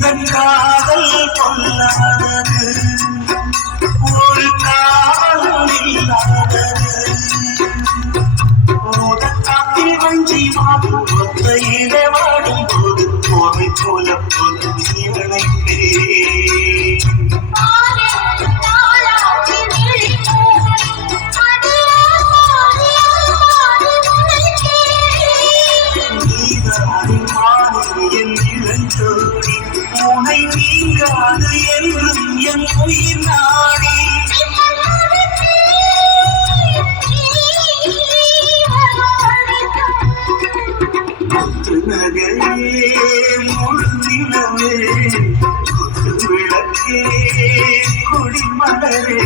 காதல் கொள்ளாதது ஒரு காவலும் இல்லாதது காத்தில் வஞ்சி வாடும் ஒத்தையிட வாடும் போது கோவை போல பொது நினைப்பே உனை நீங்காது என்றும் என் உயிர் நாடி நகையே முழுநிலவே குத்து விளக்கே குடிமலரே